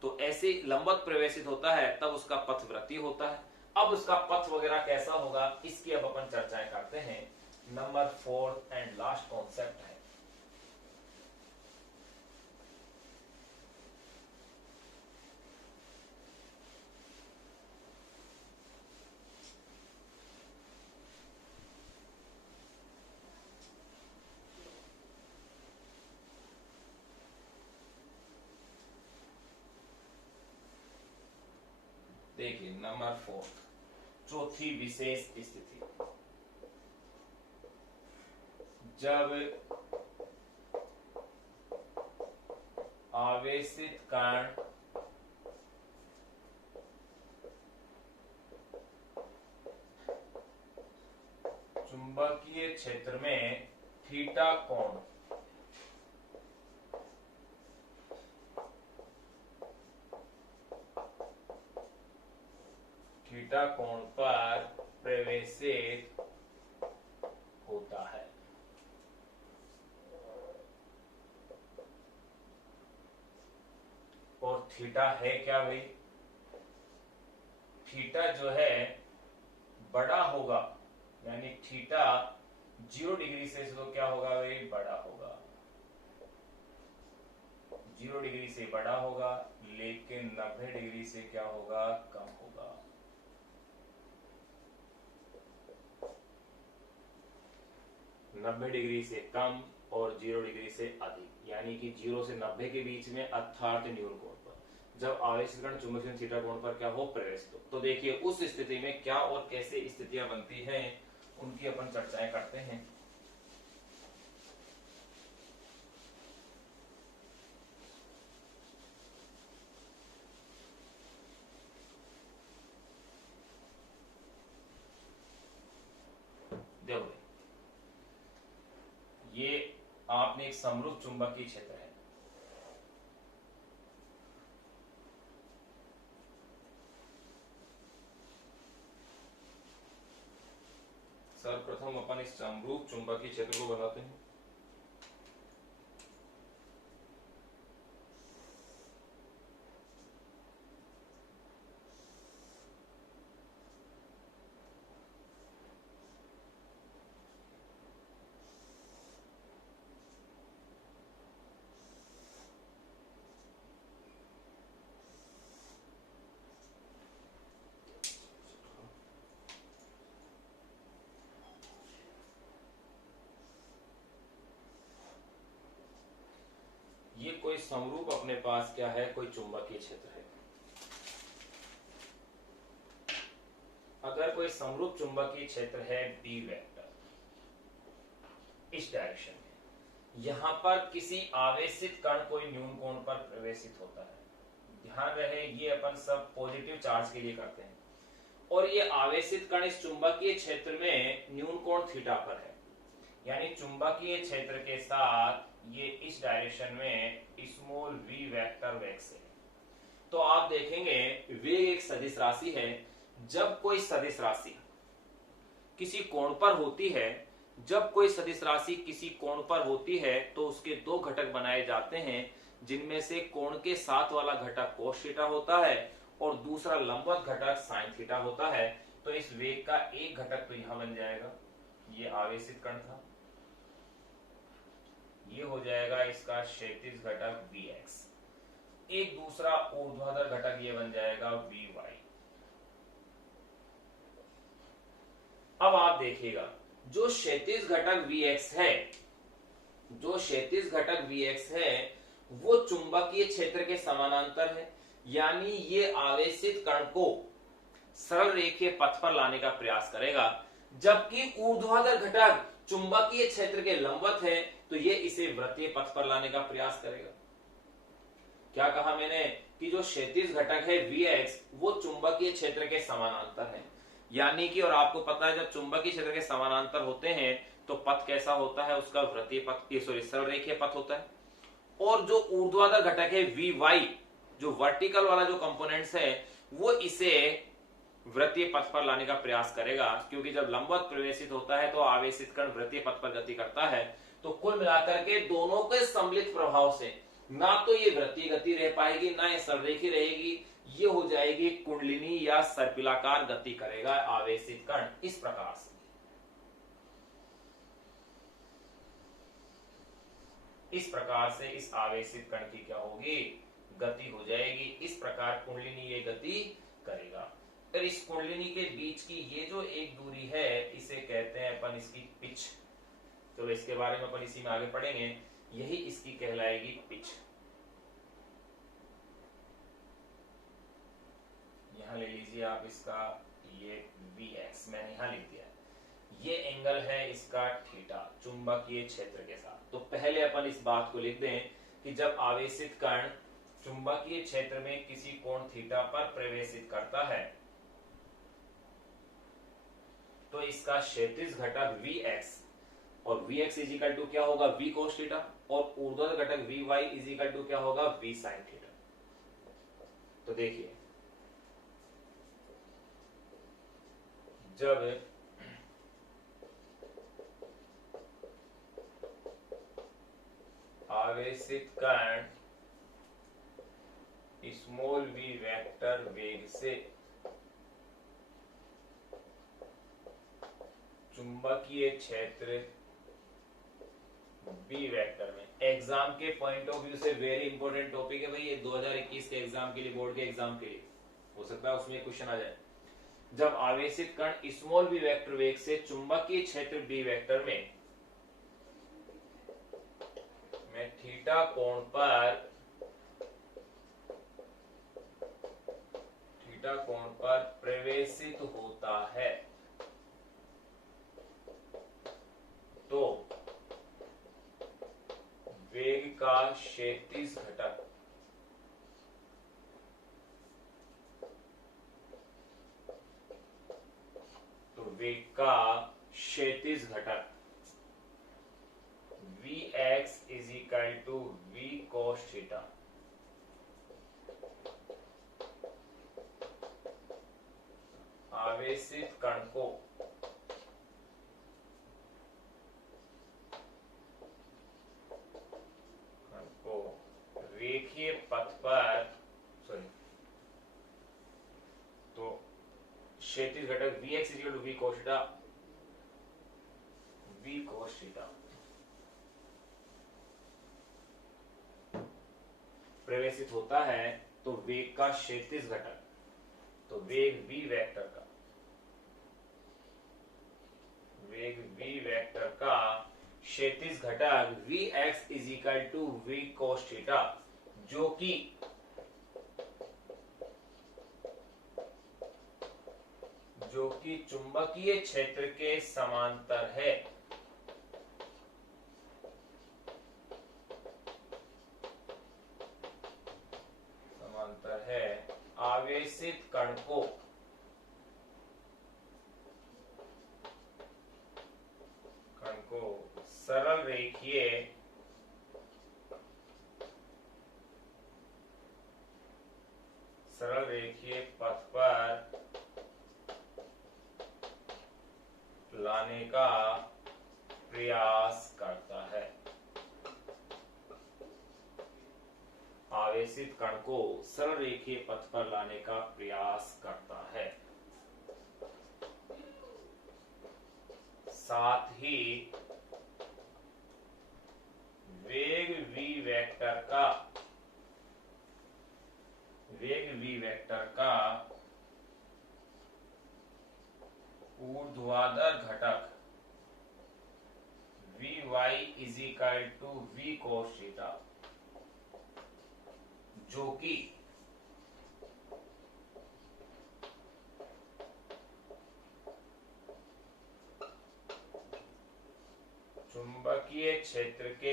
तो ऐसे लंबवत प्रवेशित होता है तब उसका पथ वृत्तीय होता है। अब उसका पथ वगैरह कैसा होगा इसकी अब अपन चर्चाएं करते हैं। नंबर 4 एंड लास्ट कॉन्सेप्ट है देखिए नंबर 4 चौथी विशेष स्थिति, जब आवेशित कण चुंबकीय क्षेत्र में थीटा कोण पर प्रवेशित होता है। और थीटा है क्या भाई, थीटा जो है बड़ा होगा, यानी थीटा 0 डिग्री से तो क्या होगा भाई, बड़ा होगा, 0 डिग्री से बड़ा होगा, लेकिन 90 डिग्री से क्या होगा, कम होगा। नब्बे डिग्री से कम और 0 डिग्री से अधिक, यानी कि 0 से 90 के बीच में अर्थात न्यून कोण पर जब आवेशित कण चुंबकीय थीटा कोण पर क्या हो, प्रवेशित हो। तो देखिए उस स्थिति में क्या और कैसे स्थितियां बनती हैं उनकी अपन चर्चाएं करते हैं। देखो ये आपने एक समरूप चुंबकीय क्षेत्र है, सर्वप्रथम अपन इस समरूप चुंबकीय क्षेत्र को बनाते हैं। ये कोई समरूप अपने पास क्या है, कोई चुंबकीय क्षेत्र है। अगर कोई समरूप चुंबकीय क्षेत्र है बी वेक्टर इस डायरेक्शन में, यहां पर किसी आवेशित कण कोई न्यून कोण पर प्रवेशित होता है। ध्यान रहे ये अपन सब पॉजिटिव चार्ज के लिए करते हैं, और ये आवेशित कण इस चुंबकीय क्षेत्र में न्यून कोण थीटा पर है, यानी चुंबकीय क्षेत्र के साथ ये इस डायरेक्शन में स्मॉल v वेक्टर वेग से। तो आप देखेंगे वेग एक सदिश राशि है, जब कोई सदिश राशि किसी कोण पर होती है, जब कोई सदिश राशि किसी कोण पर होती है तो उसके दो घटक बनाए जाते हैं, जिनमें से कोण के साथ वाला घटक कोस थीटा होता है और दूसरा लंबवत घटक साइन थीटा होता है। तो इस वेग का एक घटक तो यहां बन जाएगा, ये आवेशित कण था, ये हो जाएगा इसका क्षैतिज घटक Vx, एक दूसरा ऊर्ध्वाधर घटक ये बन जाएगा Vy। अब आप देखिएगा जो क्षैतिज घटक Vx है, जो क्षैतिज घटक Vx है वो चुंबकीय क्षेत्र के समानांतर है, यानी ये आवेशित कण को सरल रेखीय पथ पर लाने का प्रयास करेगा, जबकि ऊर्ध्वाधर घटक चुंबकीय क्षेत्र के लंबवत है तो ये इसे वृत्तीय पथ पर लाने का प्रयास करेगा। क्या कहा मैंने कि जो क्षैतिज घटक है Vx वो चुंबकीय क्षेत्र के समानांतर है, यानी कि और आपको पता है जब चुंबकीय क्षेत्र के समानांतर होते हैं तो पथ कैसा होता है, उसका वृत्तीय पथ, सॉरी सरल रेखीय पथ होता है। और जो ऊर्ध्वाधर घटक है Vy, जो वर्टिकल वाला जो कंपोनेंट्स है वो इसे वृत्तीय पथ पर लाने का प्रयास करेगा, क्योंकि जब लंबवत प्रवेशित होता है तो आवेशित कण वृत्तीय पथ पर गति करता है। तो कुल मिलाकर के दोनों के सम्मिलित प्रभाव से ना तो ये वृत्तीय गति रह पाएगी, ना ये सररेखी रहेगी, ये हो जाएगी कुंडलिनी या सर्पिलाकार गति करेगा आवेशित कण। इस प्रकार से इस आवेशित कण की क्या होगी, गति हो जाएगी। इस प्रकार कुंडलिनी ये गति करेगा। फिर इस कुंडलिनी के बीच की ये जो एक दूरी है इसे कहते हैं अपन इसकी पिच। चलो इसके बारे में अपन इसी में आगे पढ़ेंगे। यही इसकी कहलाएगी पिच। यहां ले लीजिए आप इसका ये Vx मैंने यहां लिख दिया। ये एंगल है इसका थीटा चुंबकीय क्षेत्र के साथ। तो पहले अपन इस बात को लिख दें कि जब आवेशित कण चुंबकीय क्षेत्र में किसी कोण थीटा पर प्रवेशित करता है तो इसका क्षैतिज घटक Vx और Vx इज इक्वल टू क्या होगा, V cos थीटा, और ऊर्ध्वाधर घटक Vy इज इक्वल टू क्या होगा, V sin थीटा। तो देखिए जब आवेशित कण स्मॉल v वेक्टर वेग से चुंबकीय क्षेत्र बी वेक्टर में, एग्जाम के पॉइंट ऑफ व्यू से वेरी इंपॉर्टेंट टॉपिक है भाई ये, 2021 के एग्जाम के लिए, बोर्ड के एग्जाम के लिए हो सकता है उसमें क्वेश्चन आ जाए। जब आवेशित कण स्मॉल बी वेक्टर वेग से चुंबकीय क्षेत्र बी वेक्टर में थीटा कोण पर प्रवेशित होता है तो वेग का क्षैतिज घटक Vx is equal to V cos theta आवेशित कण को रेखीय पथ पर तो क्षैतिज घटक Vx is equal to V cos theta प्रवेशित होता है तो वेग का क्षैतिज घटक, तो वेग v वेक्टर का क्षैतिज घटक Vx is equal to V cos theta जो कि चुंबकीय क्षेत्र के समांतर है आवेशित कण को सरल रेखीय पथ पर लाने का प्रयास करता है। आवेशित कण को सरल रेखीय पथ पर लाने का प्रयास करता है, साथ ही वेग v वेक्टर का ऊर्ध्वाधर घटक Vy is equal to V cos theta जो कि चुंबकीय क्षेत्र के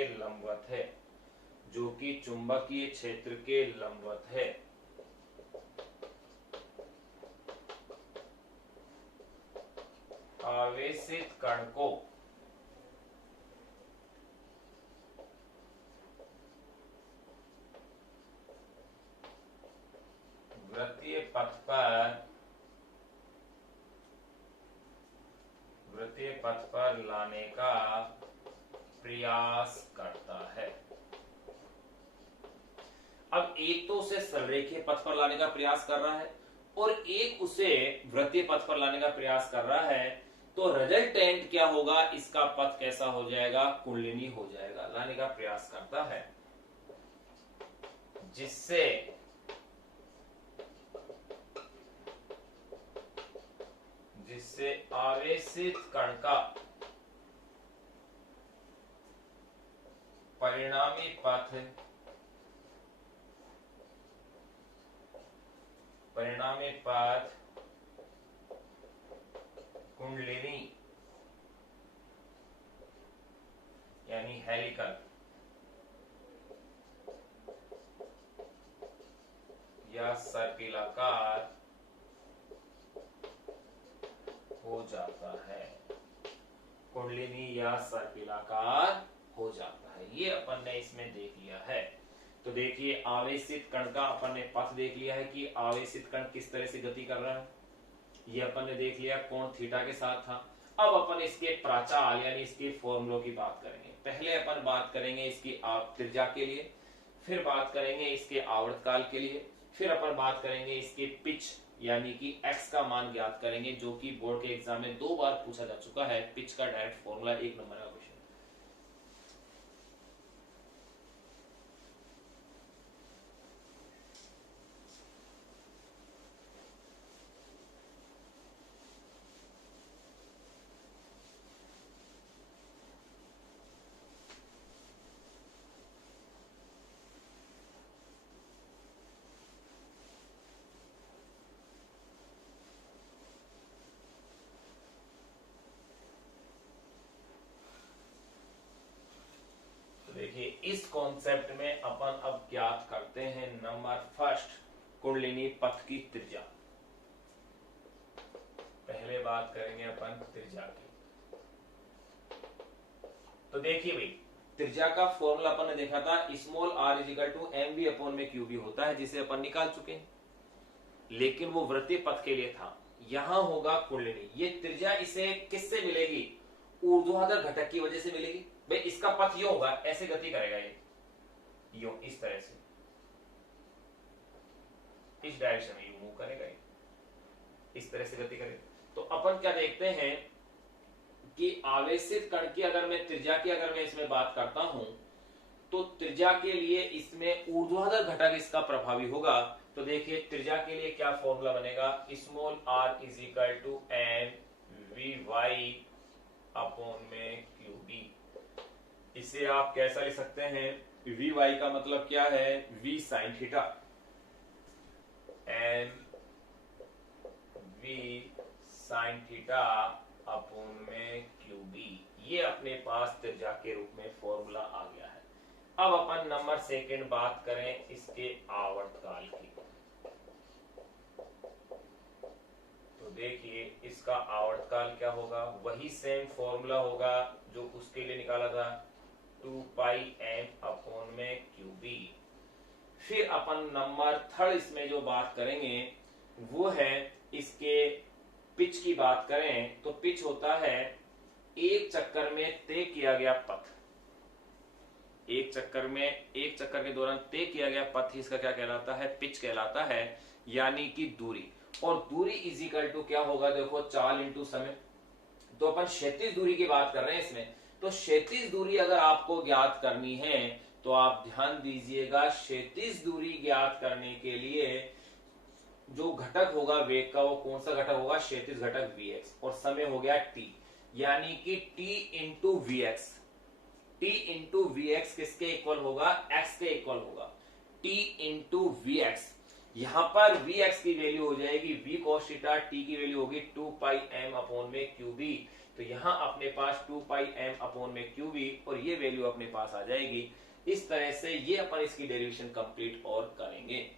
लंबवत है, आवेशित कण को वृत्तीय पथ पर वृत्तीय पथ पर लाने का प्रयास करता है। अब एक तो उसे सररेखीय पथ पर लाने का प्रयास कर रहा है और एक उसे वृत्तीय पथ पर लाने का प्रयास कर रहा है, तो रिजल्टेंट क्या होगा, इसका पथ कैसा हो जाएगा, कुंडलिनी हो जाएगा। लाने का प्रयास करता है जिससे आवेशित कण का परिणामी पथ कुंडलिनी यानी हेलिकल या सर्पिलाकार हो जाता है। कुंडलिनी या सर्पिलाकार हो जाता है, ये अपन ने इसमें देख लिया है। तो देखिए आवेशित कण का अपन ने पथ देख लिया है कि आवेशित कण किस तरह से गति कर रहा है, ये अपन ने देख लिया कोण थीटा के साथ था। अब अपन इसके प्राचाल यानी इसके फॉर्मूलों की बात करेंगे। पहले अपन बात करेंगे इसकी त्रिज्या के लिए, फिर बात करेंगे इसके आवर्तकाल के लिए, फिर अपन बात करेंगे इसके पिच यानी कि x का मान ज्ञात करेंगे, जो कि बोर्ड के एग्जाम में 2 बार पूछा जा चुका है। पिच का डायरेक्ट फॉर्मूला 1 नंबर का क्वेश्चन। देखिए इस कॉन्सेप्ट में अपन अब ज्ञात करते हैं नंबर फर्स्ट कुंडलिनी पथ की त्रिज्या। पहले बात करेंगे अपन त्रिज्या की। तो देखिए भाई त्रिज्या का फॉर्मूला अपन ने देखा था, small r is equal to mv upon में क्यूबी होता है, जिसे अपन निकाल चुके हैं, लेकिन वो वृत्तीय पथ के लिए था। यहां होगा कुंडलिनी, ये त्रिज्या इसे किससे मिलेगी, ऊर्ध्वाधर घटक की वजह से मिलेगी। भाई इसका पथ यो होगा, ऐसे गति करेगा ये यो, इस तरह से इस डायरेक्शन में मूव करेगा ये, इस तरह से गति करेगा। तो अपन क्या देखते हैं कि आवेशित कण की अगर मैं त्रिज्या की अगर मैं इसमें बात करता हूं, तो त्रिज्या के लिए इसमें ऊर्ध्वाधर घटक इसका प्रभावी होगा। तो देखिए त्रिज्या के लिए क्या फॉर्मूला बनेगा, small r is equal to M V Y upon में क्यू बी। इसे आप कैसा लिख सकते हैं, वी वाई का मतलब क्या है, V sine theta, M V sine theta upon में क्यू बी। ये अपने पास त्रिज्या के रूप में फॉर्मूला आ गया है। अब अपन नंबर सेकंड बात करें इसके आवर्तकाल की। तो देखिए इसका आवर्तकाल क्या होगा, वही सेम फॉर्मूला होगा जो उसके लिए निकाला था, 2 पाई एम अपॉन में क्यू बी। फिर अपन नंबर थर्ड इसमें जो बात करेंगे वो है इसके पिच की बात करें, तो पिच होता है एक चक्कर में तय किया गया पथ, एक चक्कर के दौरान तय किया गया पथ, इसका क्या कहलाता है, पिच कहलाता है, यानी कि दूरी। और दूरी इज इक्वल टू क्या होगा, देखो चाल इंटू समय। तो अपन क्षैतिज दूरी की बात कर रहे हैं इसमें, तो क्षैतिज दूरी अगर आपको ज्ञात करनी है तो आप ध्यान दीजिएगा, क्षैतिज दूरी ज्ञात करने के लिए जो घटक होगा वेग का, वो कौन सा घटक होगा, क्षैतिज घटक vx, और समय हो गया t, यानी कि t into VX. t into VX किसके इक्वल होगा, x के इक्वल होगा, t इंटू वीएक्स। यहां पर vx की वैल्यू हो जाएगी v cos थीटा, t की वैल्यू होगी 2 पाई m अपॉन में qb। तो यहां अपने पास 2 पाई m अपॉन में qb और ये वैल्यू अपने पास आ जाएगी। इस तरह से ये अपन इसकी डेरिवेशन कंप्लीट और करेंगे।